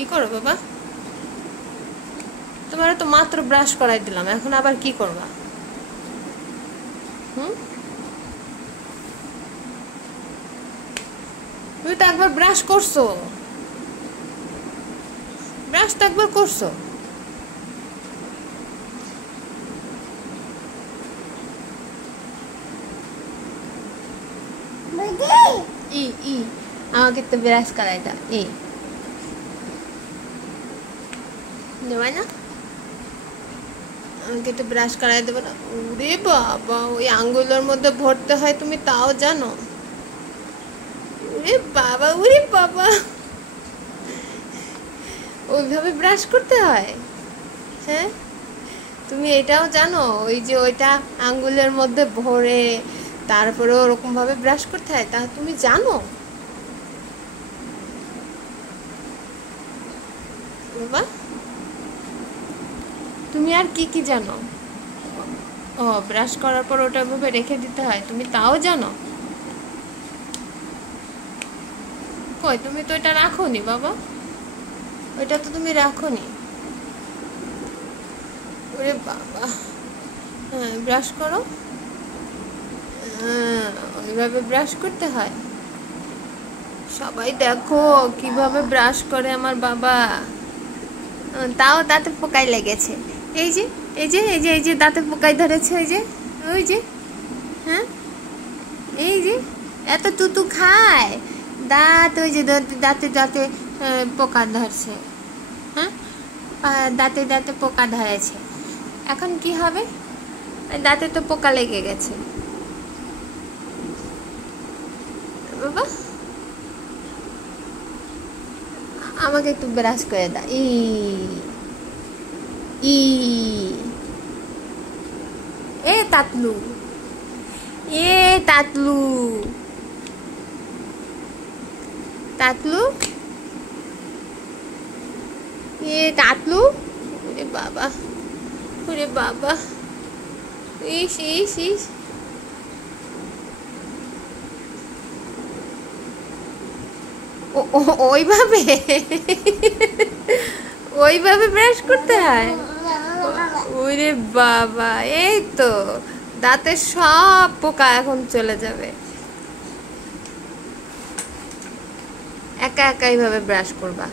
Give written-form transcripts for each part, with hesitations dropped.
কি করো বাবা? তোমার তো মাত্র ব্রাশ করাই দিলাম, এখন আবার কি করবা? তুমি তো একবার ব্রাশ করছো, ব্রাশ তো একবার করছো। আমাকে তো ব্রাশ করাই দাও। নেবাই না, আমাকে তো ব্রাশ করাই দেবো না? ওরে বাবা, ওই আঙ্গুলের মধ্যে ভরতে হয়, তুমি তাও জানো? ওরে বাবা, ওরে বাবা, ওইভাবে ব্রাশ করতে হয়? হ্যাঁ, তুমি এটাও জানো ওই যে ওইটা আঙ্গুলের মধ্যে ভরে তারপরে ওরকম ভাবে ব্রাশ করতে হয়, তা তুমি জানো? বাবা, তুমি আর কি কি জানো? ও, ব্রাশ করার পর ওটা ভাবে রেখে দিতে হয়, তুমি তাও জানো? কই, তুমি তো এটা রাখোনি বাবা, ওইটা তো তুমি রাখোনি। ওরে বাবা, হ্যাঁ ব্রাশ করো, ওইভাবে ব্রাশ করতে হয়। সবাই দেখো কিভাবে ব্রাশ করে আমার বাবা, তাও দাঁতে পোকাই লেগেছে। এই যে এই যে এই যে এই যে দাঁতে পোকাই ধরেছে, ওই যে ওই যে, হ্যাঁ এই যে এত তুতু খায় দাঁত, ওই যে দাঁতে দাঁতে পোকা ধরছে। হ্যাঁ, দাঁতে দাঁতে পোকা ধরেছে, এখন কি হবে? দাঁতে তো পোকা লেগে গেছে বাবা। আমাকে একটু ব্রাশ করে দাও। এ তাতলু, এ তাতলু, তাতলু, এ তাতলু। ওরে বাবা, ওরে বাবা, ইস ইস ইস। ওইভাবে ওইভাবে ব্রাশ করতে হয়? ওরে বাবা, এই তো দাঁতের সব পোকা এখন চলে যাবে। একা একা এইভাবে ব্রাশ করবা,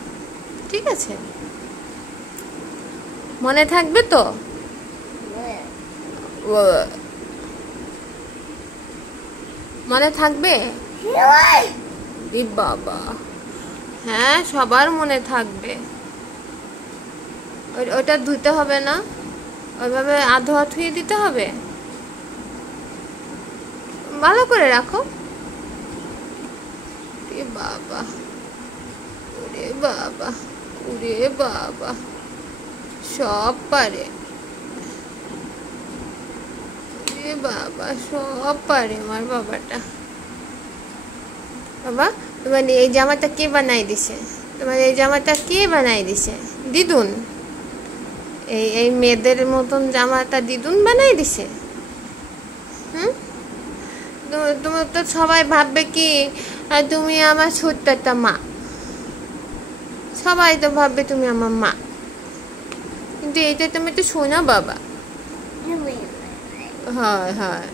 ঠিক আছে? মনে থাকবে তো? মনে থাকবে? বাবা, হ্যাঁ সবার মনে থাকবে। ওটা ধুতে হবে না, ওইভাবে আধো ধুয়ে দিতে হবে। ভালো করে রাখো। এ বাবা, ওরে বাবা, ওরে বাবা, সব পারে। এ বাবা, সব পারে আমার বাবাটা। বাবা, তোমার এই জামাটা কে বানাই দিছে? তোমার এই জামাটা কে বানাই দিছে? দিদুন? এই মেয়েদের মতন জামাটা দিদুন বানাই দিছে? তোমার তো সবাই ভাববে কি তুমি আমার ছোট্ট একটা মা, সবাই তো ভাববে তুমি আমার মা, কিন্তু এইটা তুমি তো শোনা বাবা। হয় হয়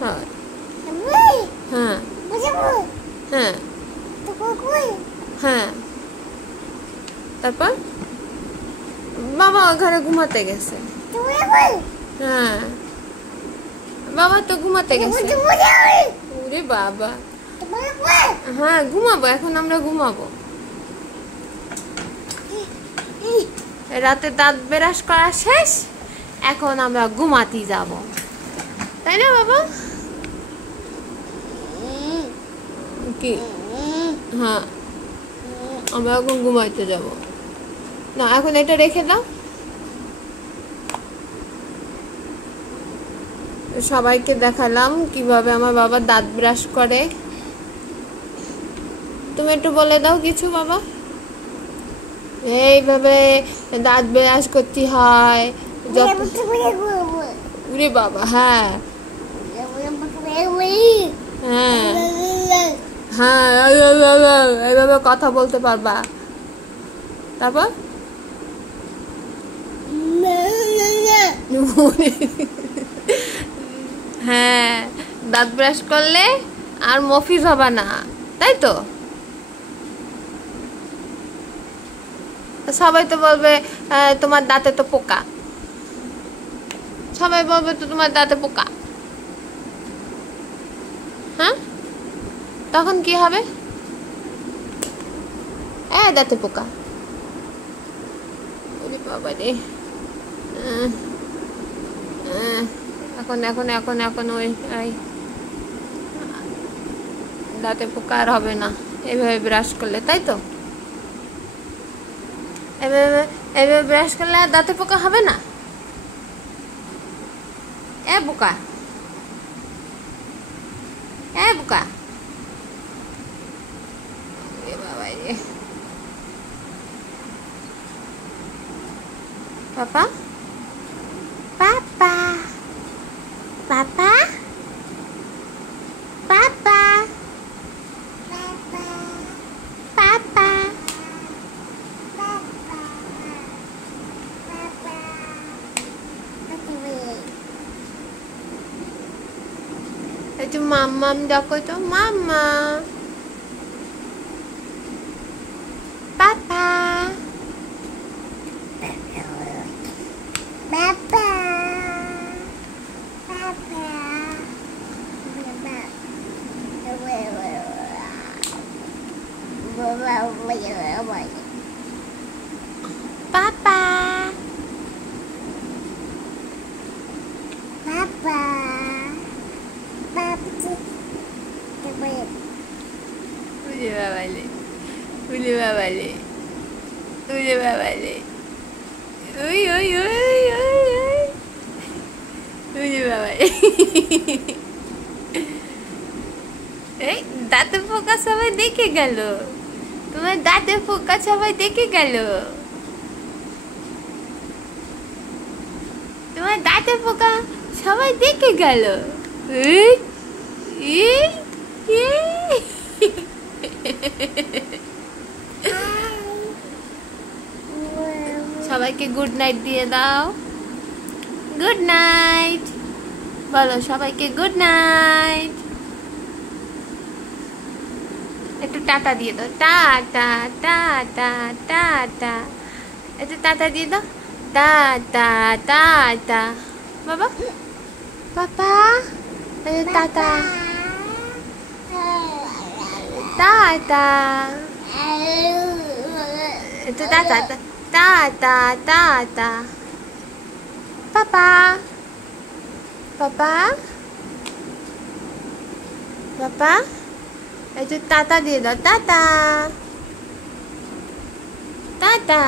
হয়, হ্যাঁ হ্যাঁ হ্যাঁ। তারপর বাবা ঘরে ঘুমাতে গেছে। হ্যাঁ, বাবা তো ঘুমাতে গেছে। ওরে বাবা, হ্যাঁ ঘুমাবো, এখন আমরা ঘুমাবো। রাতে দাঁত ব্রাশ করা শেষ, এখন আমরা ঘুমাতে যাব, তাই না বাবা? কি? হ্যাঁ, আমরা এখন ঘুমাইতে যাব না, এখন এটা রেখে দাও। সবাইকে দেখালাম কিভাবে আমার বাবা দাঁত ব্রাশ করে। তুমি একটু বলে দাও কিছু বাবা। এইভাবে দাঁত ব্রাশ করতে হয়। উরে বাবা, হ্যাঁ হ্যাঁ হ্যাঁ, এইভাবে কথা বলতে পারবা। তারপর হ্যাঁ, দাঁত ব্রাশ করলে আর মফিজ হবে না, তাই তো? সবাই তো বলবে তোমার দাঁতে তো পোকা, সবাই বলবে তো তোমার দাঁতে পোকা। হ্যাঁ, তখন কি হবে? দাঁতে পোকা, বাবা রে। এখন এখন এখন এখন ওই দাঁতে পোকা আর হবে না এভাবে ব্রাশ করলে, তাই তো? এভাবে এভাবে ব্রাশ করলে আর দাঁতে পোকা হবে না। বোকা, বোকা, বাবা রে। পাপা, পাপা, পাপা, পাপা, পাপা, একটু মাম্মাম ডাকো তো, মাম্মা, পাপা, পাপা, পাপা, পাপা, উলে বাবালে, উলে বাবালে, উলে বাবালে, ওই ওই ওই ওই উলে বাবালে। এই দাঁতে পোকা সবাই দেখে গেল, তোমার দাঁতে পোকা সবাই দেখে গেল, তোমার দাঁতে পোকা সবাই দেখে গেল। সবাইকে গুড নাইট দিয়ে দাও, গুড নাইট বলো সবাইকে, গুড নাইট। একটু টাটা দিয়ে দাও, টাটা টাটা টাটা, একটু টাটা দিয়ে দাও, টাটা টাটা। বাবা, পাপা, টাটা, টাটা, একটু টাটা, টাটা টাটা। পাপা, পাপা, পাপা, একটু টাটা দিয়ে দাও, টাটা, টাটা।